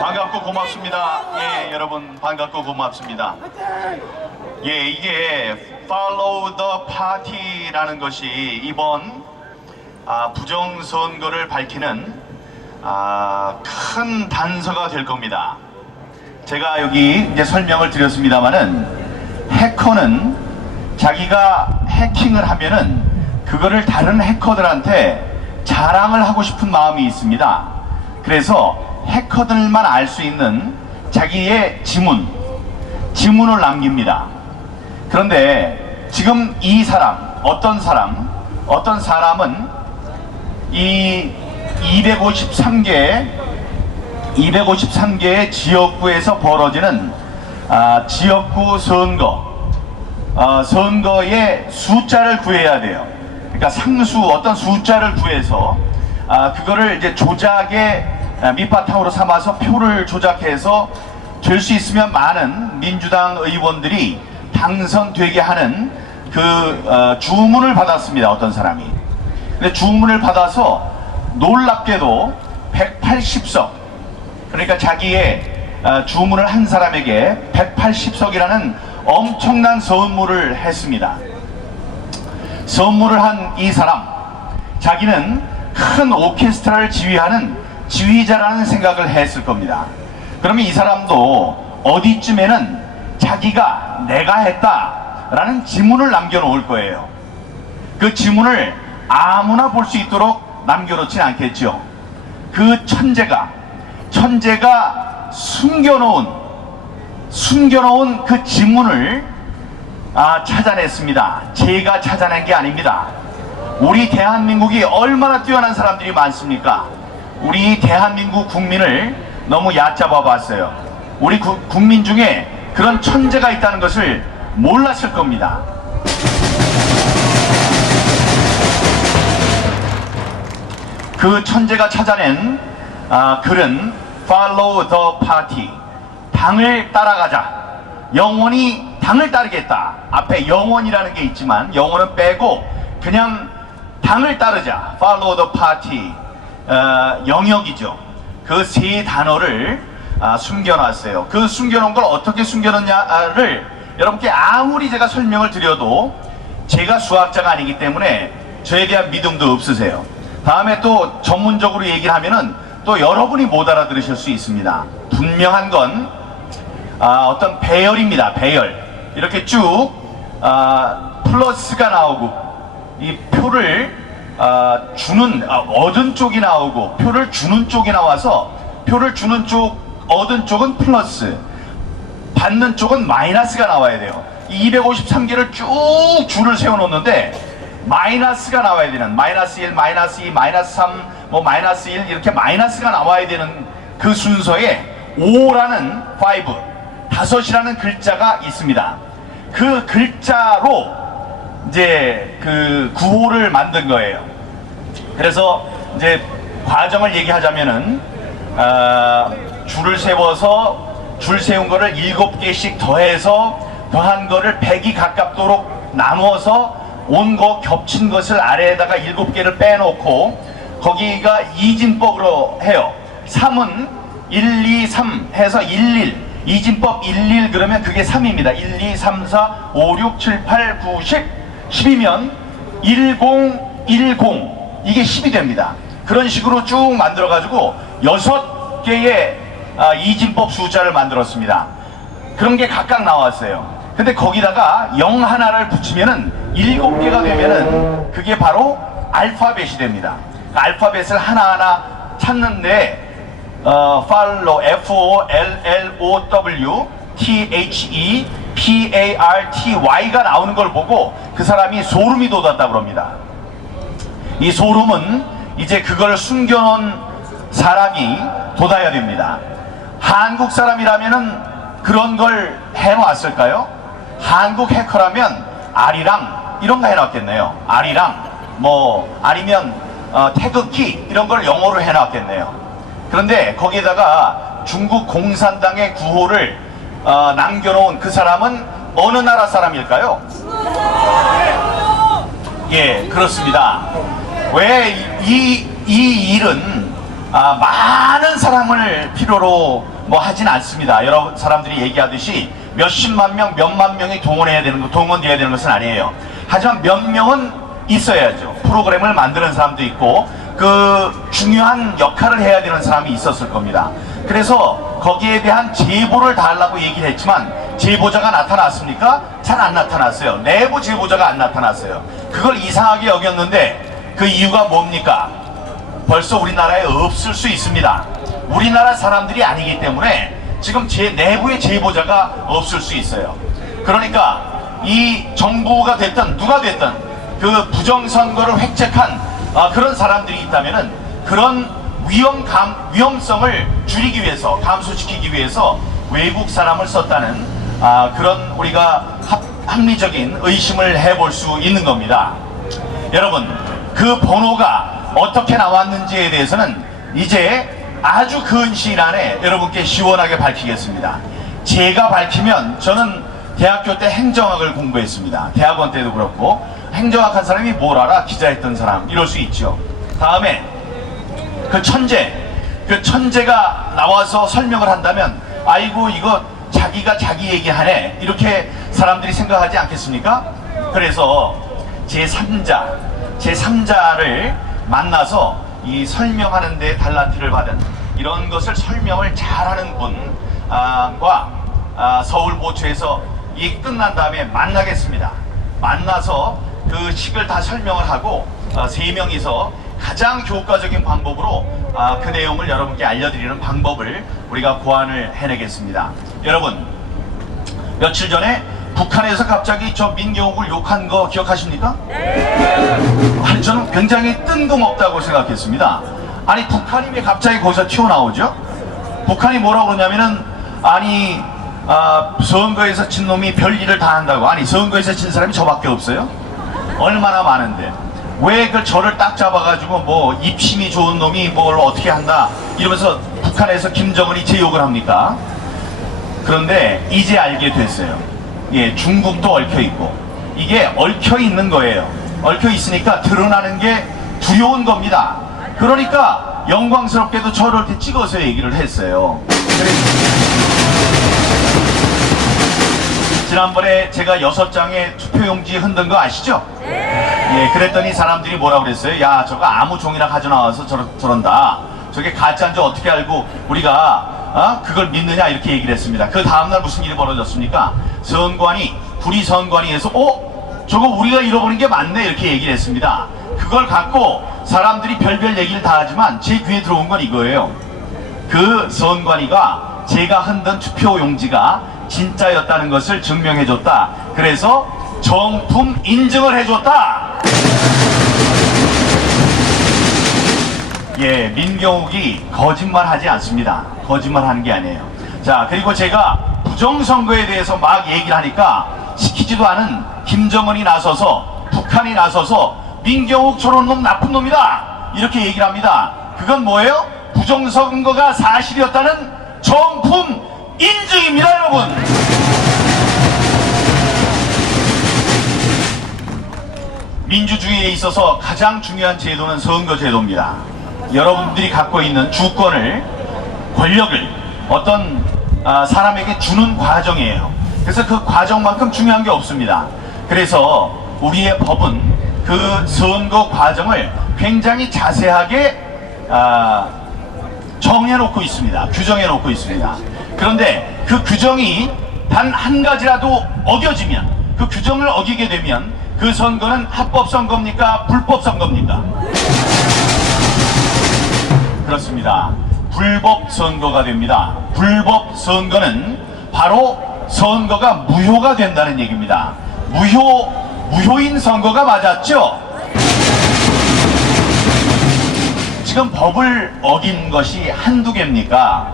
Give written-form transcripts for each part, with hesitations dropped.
반갑고 고맙습니다. 예, 여러분 반갑고 고맙습니다. 예, 이게 Follow the Party라는 것이 이번 부정선거를 밝히는 큰 단서가 될 겁니다. 제가 여기 이제 설명을 드렸습니다만은 해커는 자기가 해킹을 하면은 그거를 다른 해커들한테 자랑을 하고 싶은 마음이 있습니다. 그래서 해커들만 알 수 있는 자기의 지문을 남깁니다. 그런데 지금 이 사람, 어떤 사람은 이 253개의 지역구에서 벌어지는 지역구 선거의 숫자를 구해야 돼요. 그러니까 상수 어떤 숫자를 구해서 그거를 이제 조작의 밑바탕으로 삼아서 표를 조작해서 될 수 있으면 많은 민주당 의원들이 당선되게 하는 그 주문을 받았습니다. 어떤 사람이. 근데 주문을 받아서 놀랍게도 180석, 그러니까 자기의 주문을 한 사람에게 180석이라는 엄청난 선물을 했습니다. 선물을 한 이 사람, 자기는 큰 오케스트라를 지휘하는 지휘자라는 생각을 했을 겁니다. 그러면 이 사람도 어디쯤에는 자기가 내가 했다라는 지문을 남겨놓을 거예요. 그 지문을 아무나 볼 수 있도록 남겨놓진 않겠죠. 그 천재가 숨겨놓은 그 지문을 찾아냈습니다. 제가 찾아낸 게 아닙니다. 우리 대한민국이 얼마나 뛰어난 사람들이 많습니까? 우리 대한민국 국민을 너무 얕잡아 봤어요. 우리 국민 중에 그런 천재가 있다는 것을 몰랐을 겁니다. 그 천재가 찾아낸 글은 Follow the Party, 당을 따라가자, 영원히 당을 따르겠다. 앞에 영원이라는 게 있지만 영원은 빼고 그냥 당을 따르자, Follow the Party, 영역이죠. 그 세 단어를 숨겨놨어요. 그 숨겨놓은 걸 어떻게 숨겨놓냐를 여러분께 아무리 제가 설명을 드려도 제가 수학자가 아니기 때문에 저에 대한 믿음도 없으세요. 다음에 또 전문적으로 얘기를 하면은 또 여러분이 못 알아들으실 수 있습니다. 분명한 건 어떤 배열입니다. 배열. 이렇게 쭉 플러스가 나오고 이 표를 얻은 쪽이 나오고 표를 주는 쪽이 나와서 표를 주는 쪽, 얻은 쪽은 플러스, 받는 쪽은 마이너스가 나와야 돼요. 이 253개를 쭉 줄을 세워놓는데 마이너스가 나와야 되는, 마이너스 1, 마이너스 2, 마이너스 3, 뭐 마이너스 1 이렇게 마이너스가 나와야 되는 그 순서에 5라는 5이라는 글자가 있습니다. 그 글자로 이제 그 구호를 만든 거예요. 그래서 이제 과정을 얘기하자면은 줄을 세워서 줄 세운 거를 7개씩 더해서 더한 거를 100이 가깝도록 나누어서 온 거 겹친 것을 아래에다가 7개를 빼놓고 거기가 이진법으로 해요. 3은 1, 2, 3 해서 11, 이진법 11 그러면 그게 3입니다. 1, 2, 3, 4, 5, 6, 7, 8, 9, 10 10이면 10, 10 이게 10이 됩니다. 그런 식으로 쭉 만들어 가지고 6개의 이진법 숫자를 만들었습니다. 그런 게 각각 나왔어요. 근데 거기다가 0 하나를 붙이면은 7개가 되면은 그게 바로 알파벳이 됩니다. 그 알파벳을 하나하나 찾는데 follow, F-O-L-L-O-W, T-H-E, P-A-R-T-Y가 나오는 걸 보고 그 사람이 소름이 돋았다고 합니다. 이 소름은 이제 그걸 숨겨놓은 사람이 돋아야 됩니다. 한국 사람이라면은 그런 걸 해놨을까요? 한국 해커라면 아리랑 이런 거 해놨겠네요. 아리랑 뭐 아니면 태극기 이런 걸 영어로 해놨겠네요. 그런데 거기에다가 중국 공산당의 구호를 남겨놓은 그 사람은 어느 나라 사람일까요? 예, 그렇습니다. 왜 이 일은 많은 사람을 필요로 뭐 하진 않습니다. 여러 사람들이 얘기하듯이 몇십만 명, 몇만 명이 동원돼야 되는 것은 아니에요. 하지만 몇 명은 있어야죠. 프로그램을 만드는 사람도 있고 그 중요한 역할을 해야 되는 사람이 있었을 겁니다. 그래서 거기에 대한 제보를 달라고 얘기를 했지만 제보자가 나타났습니까? 잘 안 나타났어요. 내부 제보자가 안 나타났어요. 그걸 이상하게 여겼는데 그 이유가 뭡니까? 벌써 우리나라에 없을 수 있습니다. 우리나라 사람들이 아니기 때문에 지금 제 내부의 제보자가 없을 수 있어요. 그러니까 이 정부가 됐든 누가 됐든 그 부정선거를 획책한 그런 사람들이 있다면은 그런 위험성을 줄이기 위해서, 감소시키기 위해서 외국 사람을 썼다는 그런 우리가 합리적인 의심을 해볼 수 있는 겁니다. 여러분, 그 번호가 어떻게 나왔는지에 대해서는 이제 아주 근 시일 안에 여러분께 시원하게 밝히겠습니다. 제가 밝히면, 저는 대학교 때 행정학을 공부했습니다. 대학원 때도 그렇고, 행정학 한 사람이 뭘 알아? 기자했던 사람, 이럴 수 있죠. 다음에 그 천재가 나와서 설명을 한다면 아이고 이거 자기가 자기 얘기하네, 이렇게 사람들이 생각하지 않겠습니까? 그래서 제3자를 만나서 이 설명하는 데 달란트를 받은, 이런 것을 설명을 잘하는 분과 서울모처에서 이 끝난 다음에 만나겠습니다. 만나서 그 식을 다 설명을 하고 세 명이서 가장 효과적인 방법으로 그 내용을 여러분께 알려드리는 방법을 우리가 고안을 해내겠습니다. 여러분, 며칠 전에 북한에서 갑자기 저 민경욱을 욕한 거 기억하십니까? 아니, 저는 굉장히 뜬금없다고 생각했습니다. 아니, 북한이 왜 갑자기 거기서 튀어나오죠? 북한이 뭐라고 그러냐면은, 아니 선거에서 진 놈이 별일을 다 한다고. 아니, 선거에서 진 사람이 저밖에 없어요? 얼마나 많은데 왜 그 저를 딱 잡아가지고 뭐 입심이 좋은 놈이 뭘 어떻게 한다 이러면서 북한에서 김정은이 제 욕을 합니까? 그런데 이제 알게 됐어요. 예, 중국도 얽혀있고 이게 얽혀있는 거예요. 얽혀있으니까 드러나는 게 두려운 겁니다. 그러니까 영광스럽게도 저를 이렇게 찍어서 얘기를 했어요. 지난번에 제가 6장의 투표용지 흔든 거 아시죠? 예, 그랬더니 사람들이 뭐라고 그랬어요? 야, 저거 아무 종이나 가져나와서 저런다. 저게 가짜인지 어떻게 알고 우리가 그걸 믿느냐, 이렇게 얘기를 했습니다. 그 다음날 무슨 일이 벌어졌습니까? 구리 선관위에서 저거 우리가 잃어버린 게 맞네, 이렇게 얘기를 했습니다. 그걸 갖고 사람들이 별별 얘기를 다 하지만 제 귀에 들어온 건 이거예요. 그 선관위가 제가 흔든 투표용지가 진짜였다는 것을 증명해줬다. 그래서 정품 인증을 해줬다. 예, 민경욱이 거짓말하지 않습니다. 거짓말하는 게 아니에요. 자, 그리고 제가 부정선거에 대해서 막 얘기를 하니까 시키지도 않은 김정은이 나서서, 북한이 나서서 민경욱 저런 놈 나쁜 놈이다, 이렇게 얘기를 합니다. 그건 뭐예요? 부정선거가 사실이었다는 정품 인증입니다, 여러분. 민주주의에 있어서 가장 중요한 제도는 선거제도입니다. 여러분들이 갖고 있는 주권을, 권력을 어떤 사람에게 주는 과정이에요. 그래서 그 과정만큼 중요한 게 없습니다. 그래서 우리의 법은 그 선거 과정을 굉장히 자세하게 정해놓고 있습니다. 규정해놓고 있습니다. 그런데 그 규정이 단 한 가지라도 어겨지면, 그 규정을 어기게 되면 그 선거는 합법 선거입니까? 불법 선거입니까? 그렇습니다. 불법 선거가 됩니다. 불법 선거는 바로 선거가 무효가 된다는 얘기입니다. 무효인 선거가 맞았죠? 지금 법을 어긴 것이 한두 개입니까?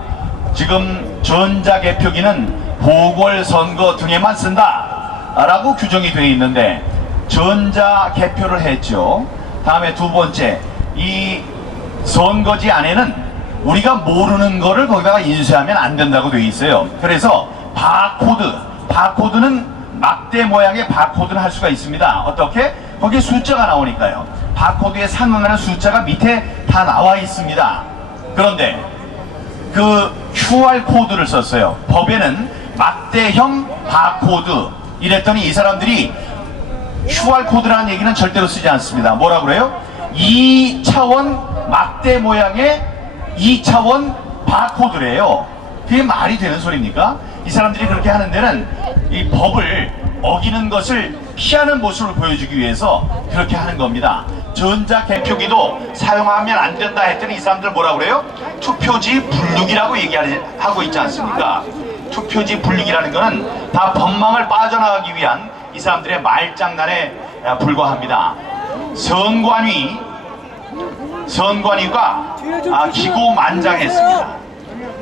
지금 전자개표기는 보궐선거 등에만 쓴다 라고 규정이 되어 있는데 전자 개표를 했죠. 다음에 두 번째, 이 선거지 안에는 우리가 모르는 거를 거기다가 인쇄하면 안 된다고 되어 있어요. 그래서 바코드는 막대 모양의 바코드를 할 수가 있습니다. 어떻게? 거기에 숫자가 나오니까요. 바코드에 상응하는 숫자가 밑에 다 나와 있습니다. 그런데 그 QR코드를 썼어요. 법에는 막대형 바코드 이랬더니 이 사람들이 QR코드라는 얘기는 절대로 쓰지 않습니다. 뭐라 그래요? 2차원 막대 모양의 2차원 바코드래요. 그게 말이 되는 소리입니까? 이 사람들이 그렇게 하는 데는 이 법을 어기는 것을 피하는 모습을 보여주기 위해서 그렇게 하는 겁니다. 전자개표기도 사용하면 안 된다 했더니 이 사람들 뭐라 그래요? 투표지 분류기라고 얘기하고 있지 않습니까? 투표지 분류기라는 거는 다 법망을 빠져나가기 위한 이 사람들의 말장난에 불과합니다. 선관위가 기고만장했습니다.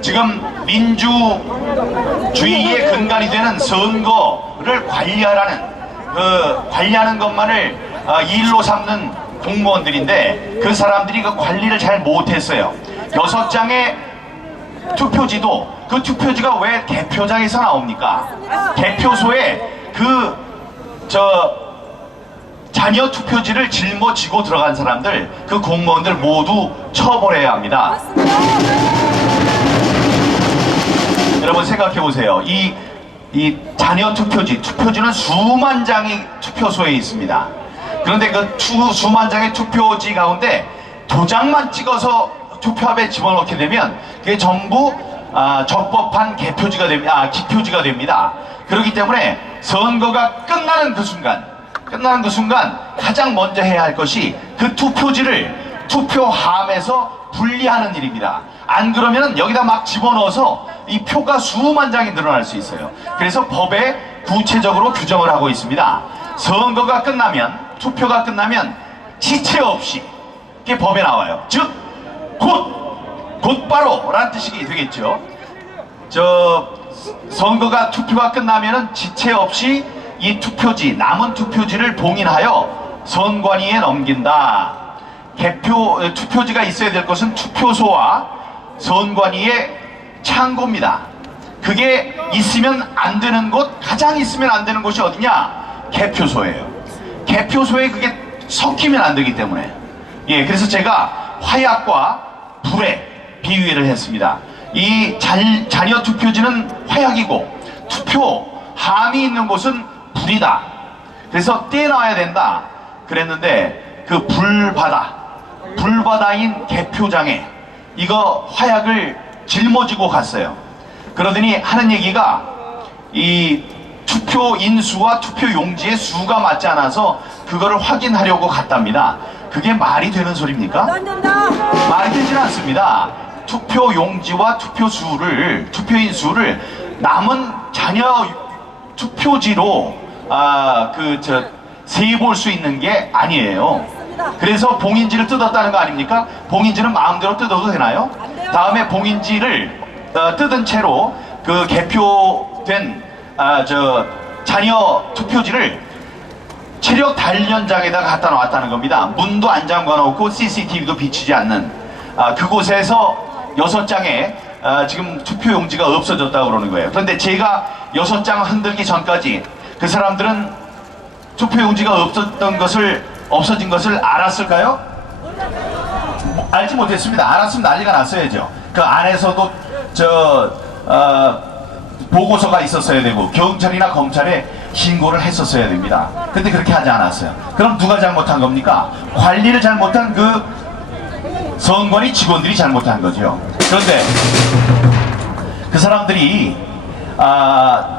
지금 민주주의의 근간이 되는 선거를 관리하는 것만을 일로 삼는 공무원들인데 그 사람들이 그 관리를 잘 못했어요. 6장의 투표지도 그 투표지가 왜 개표장에서 나옵니까? 개표소에 자녀 투표지를 짊어지고 들어간 사람들, 그 공무원들 모두 처벌해야 합니다. 여러분 생각해 보세요. 이 자녀 투표지는 수만 장이 투표소에 있습니다. 그런데 그 수만 장의 투표지 가운데 도장만 찍어서 투표함에 집어넣게 되면 그게 전부 적법한 기표지가 됩니다. 그렇기 때문에 선거가 끝나는 그 순간 가장 먼저 해야 할 것이 그 투표지를 투표함에서 분리하는 일입니다. 안 그러면 여기다 막 집어넣어서 이 표가 수만 장이 늘어날 수 있어요. 그래서 법에 구체적으로 규정을 하고 있습니다. 선거가 끝나면, 투표가 끝나면 지체 없이, 그게 법에 나와요. 즉 곧바로 라는 뜻이 되겠죠. 선거가 투표가 끝나면은 지체 없이 이 남은 투표지를 봉인하여 선관위에 넘긴다. 투표지가 있어야 될 것은 투표소와 선관위의 창고입니다. 그게 있으면 안 되는 가장 있으면 안 되는 곳이 어디냐? 개표소예요. 개표소에 그게 섞이면 안 되기 때문에. 그래서 제가 화약과 불에 비유를 했습니다. 이 자녀 투표지는 화약이고 투표함이 있는 곳은 불이다. 그래서 떼놔야 된다 그랬는데 그 불바다인 개표장에 이거 화약을 짊어지고 갔어요. 그러더니 하는 얘기가 이 투표 인수와 투표 용지의 수가 맞지 않아서 그거를 확인하려고 갔답니다. 그게 말이 되는 소리입니까? 말이 되진 않습니다. 투표 용지와 투표인 수를 남은 자녀 투표지로 세볼 수 있는 게 아니에요. 그래서 봉인지를 뜯었다는 거 아닙니까? 봉인지는 마음대로 뜯어도 되나요? 다음에 봉인지를 뜯은 채로 그 개표된 자녀 투표지를 체력 단련장에다가 갖다 놨다는 겁니다. 문도 안 잠가 놓고 CCTV도 비치지 않는 그곳에서 6장에 지금 투표용지가 없어졌다고 그러는 거예요. 그런데 제가 6장 흔들기 전까지 그 사람들은 투표용지가 없어진 것을 알았을까요? 알지 못했습니다. 알았으면 난리가 났어야죠. 그 안에서도 보고서가 있었어야 되고 경찰이나 검찰에 신고를 했었어야 됩니다. 근데 그렇게 하지 않았어요. 그럼 누가 잘못한 겁니까? 관리를 잘못한 그 선관위 직원들이 잘못한 거죠. 그런데 그 사람들이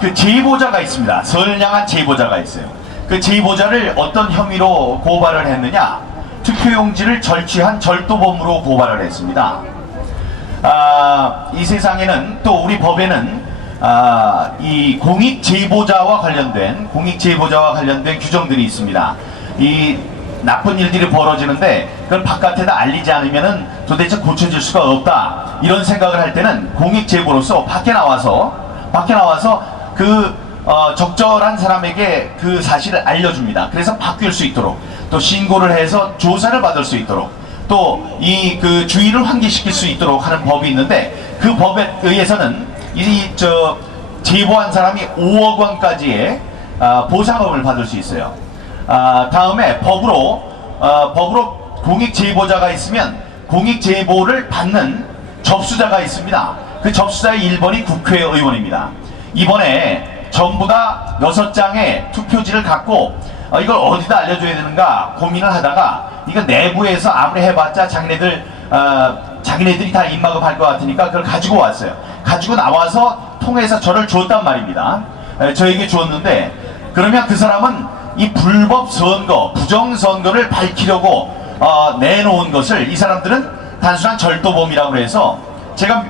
그 제보자가 있습니다. 선량한 제보자가 있어요. 그 제보자를 어떤 혐의로 고발을 했느냐? 투표용지를 절취한 절도범으로 고발을 했습니다. 이 세상에는 또 우리 법에는 이 공익제보자와 관련된 규정들이 있습니다. 이 나쁜 일들이 벌어지는데 그걸 바깥에다 알리지 않으면은 도대체 고쳐질 수가 없다. 이런 생각을 할 때는 공익제보로서 밖에 나와서 적절한 사람에게 그 사실을 알려줍니다. 그래서 바뀔 수 있도록, 또 신고를 해서 조사를 받을 수 있도록, 또 이 그 주의를 환기시킬 수 있도록 하는 법이 있는데, 그 법에 의해서는 제보한 사람이 5억 원까지의 보상금을 받을 수 있어요. 다음에 법으로 공익 제보자가 있으면 공익 제보를 받는 접수자가 있습니다. 그 접수자의 1번이 국회의원입니다. 이번에 전부 다 6장의 투표지를 갖고 이걸 어디다 알려줘야 되는가 고민을 하다가, 이거 내부에서 아무리 해봤자 자기네들이 다 입막음 할 것 같으니까 그걸 가지고 왔어요. 가지고 나와서 통해서 저를 줬단 말입니다. 저에게 줬는데, 그러면 그 사람은 이 불법 선거, 부정 선거를 밝히려고 내놓은 것을 이 사람들은 단순한 절도범이라고 해서, 제가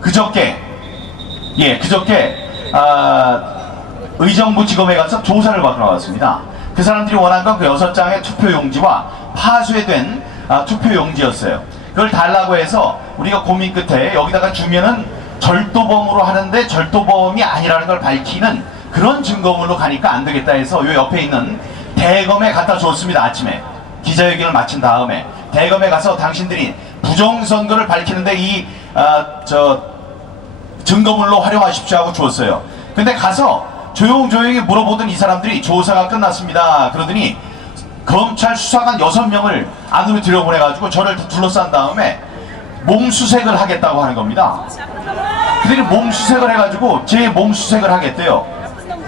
그저께 의정부지검에 가서 조사를 받고 나왔습니다. 그 사람들이 원한 건 그 6장의 투표용지와 파쇄된 투표용지였어요. 그걸 달라고 해서 우리가 고민 끝에 여기다가 주면은 절도범으로 하는데 절도범이 아니라는 걸 밝히는 그런 증거물로 가니까 안 되겠다 해서 요 옆에 있는 대검에 갖다 줬습니다. 아침에 기자회견을 마친 다음에 대검에 가서 당신들이 부정선거를 밝히는데 이 증거물로 활용하십시오 하고 줬어요. 근데 가서 조용조용히 물어보던 이 사람들이 조사가 끝났습니다 그러더니 검찰 수사관 6명을 안으로 들여보내가지고 저를 둘러싼 다음에 몸수색을 하겠다고 하는 겁니다. 그들이 몸수색을 해가지고 제 몸수색을 하겠대요.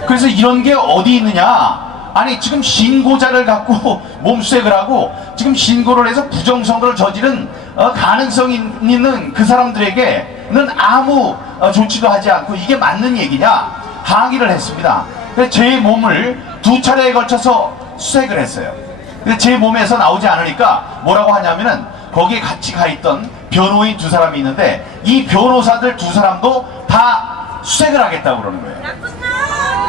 그래서 이런 게 어디 있느냐, 아니 지금 신고자를 갖고 몸수색을 하고 지금 신고를 해서 부정선거를 저지른 가능성이 있는 그 사람들에게는 아무 조치도 하지 않고 이게 맞는 얘기냐 항의를 했습니다. 그래서 제 몸을 2차례에 걸쳐서 수색을 했어요. 근데 제 몸에서 나오지 않으니까 뭐라고 하냐면은 거기에 같이 가 있던 변호인 2사람이 있는데 이 변호사들 2사람도 다 수색을 하겠다고 그러는 거예요.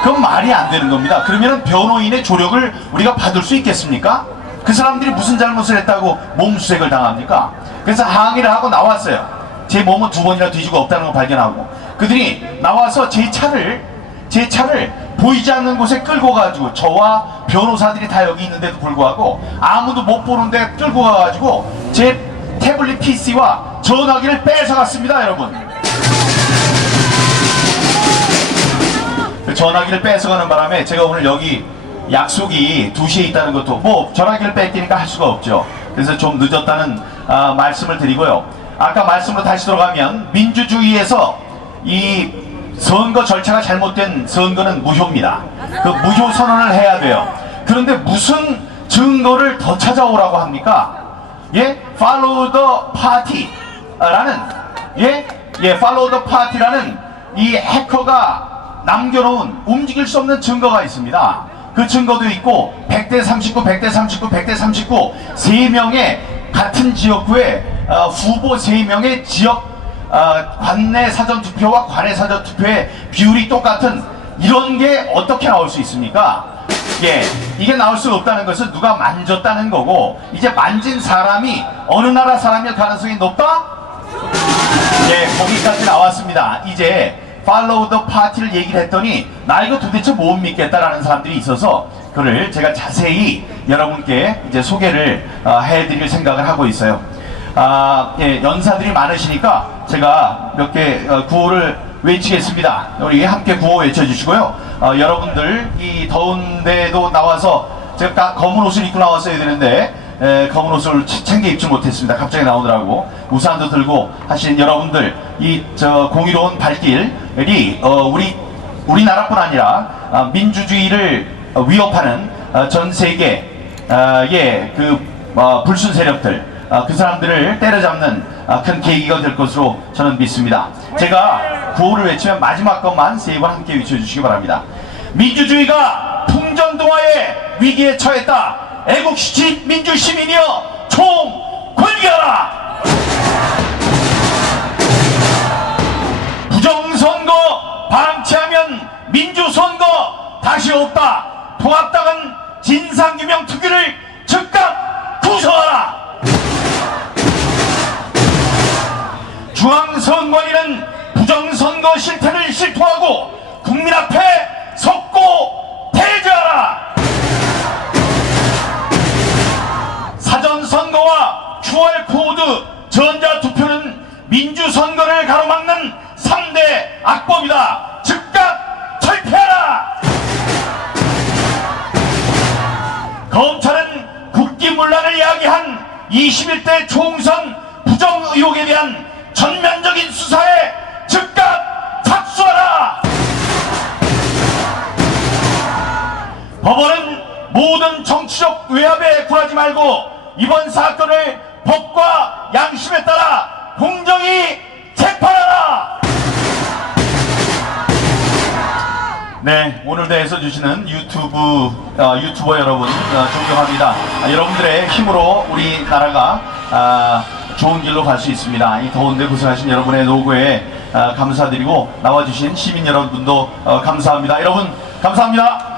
그건 말이 안 되는 겁니다. 그러면은 변호인의 조력을 우리가 받을 수 있겠습니까? 그 사람들이 무슨 잘못을 했다고 몸수색을 당합니까? 그래서 항의를 하고 나왔어요. 제 몸은 2번이나 뒤지고 없다는 걸 발견하고, 그들이 나와서 제 차를 보이지 않는 곳에 끌고 가지고, 저와 변호사들이 다 여기 있는데도 불구하고 아무도 못 보는데 끌고 가가지고 제 태블릿 PC와 전화기를 뺏어갔습니다. 여러분, 전화기를 뺏어가는 바람에 제가 오늘 여기 약속이 2시에 있다는 것도 뭐 전화기를 뺏기니까 할 수가 없죠. 그래서 좀 늦었다는 말씀을 드리고요. 아까 말씀으로 다시 돌아가면, 민주주의에서 이 선거 절차가 잘못된 선거는 무효입니다. 그 무효 선언을 해야 돼요. 그런데 무슨 증거를 더 찾아오라고 합니까? Follow the party라는 Follow the party라는 이 해커가 남겨놓은 움직일 수 없는 증거가 있습니다. 그 증거도 있고 100대 39, 100대 39, 100대 39 3명의 같은 지역구에 후보 3명의 지역 관내 사전투표와 관외 사전투표의 비율이 똑같은 이런 게 어떻게 나올 수 있습니까? 이게 나올 수 없다는 것은 누가 만졌다는 거고, 이제 만진 사람이 어느 나라 사람일 가능성이 높다? 거기까지 나왔습니다. 이제 Follow the Party를 얘기를 했더니 나 이거 도대체 못 믿겠다라는 사람들이 있어서 그를 제가 자세히 여러분께 이제 소개를 해드릴 생각을 하고 있어요. 연사들이 많으시니까 제가 몇 개 구호를 외치겠습니다. 우리 함께 구호 외쳐주시고요. 여러분들 이 더운데도 나와서 제가 검은 옷을 입고 나왔어야 되는데 검은 옷을 챙겨 입지 못했습니다. 갑자기 나오더라고. 우산도 들고 하신 여러분들, 이 공의로운 발길이 우리나라뿐 아니라 민주주의를 위협하는 전 세계의 불순 세력들, 그 사람들을 때려잡는 큰 계기가 될 것으로 저는 믿습니다. 제가 구호를 외치면 마지막 것만 3번 함께 외쳐주시기 바랍니다. 민주주의가 풍전등화의 위기에 처했다. 애국시민 민주시민이여 총 권리하라. 부정선거 방치하면 민주선거 다시 없다. 통합당은 진상규명 특위를 즉각 구성하라. 중앙선관위는 부정선거 실태를 실토하고 국민 앞에 섰고 대저하라. 사전선거와 QR코드 전자투표는 민주선거를 가로막는 3대 악법이다. 즉각 철폐하라. 검찰은 국기문란을 야기한 21대 총선 부정 의혹에 대한 전면적인 수사에 즉각 착수하라. 법원은 모든 정치적 외압에 굴하지 말고 이번 사건을 법과 양심에 따라 공정히 재판하라. 네, 오늘도 애써주시는 유튜버 여러분 존경합니다. 여러분들의 힘으로 우리나라가 좋은 길로 갈 수 있습니다. 이 더운데 고생하신 여러분의 노고에 감사드리고 나와주신 시민 여러분도 감사합니다. 여러분 감사합니다.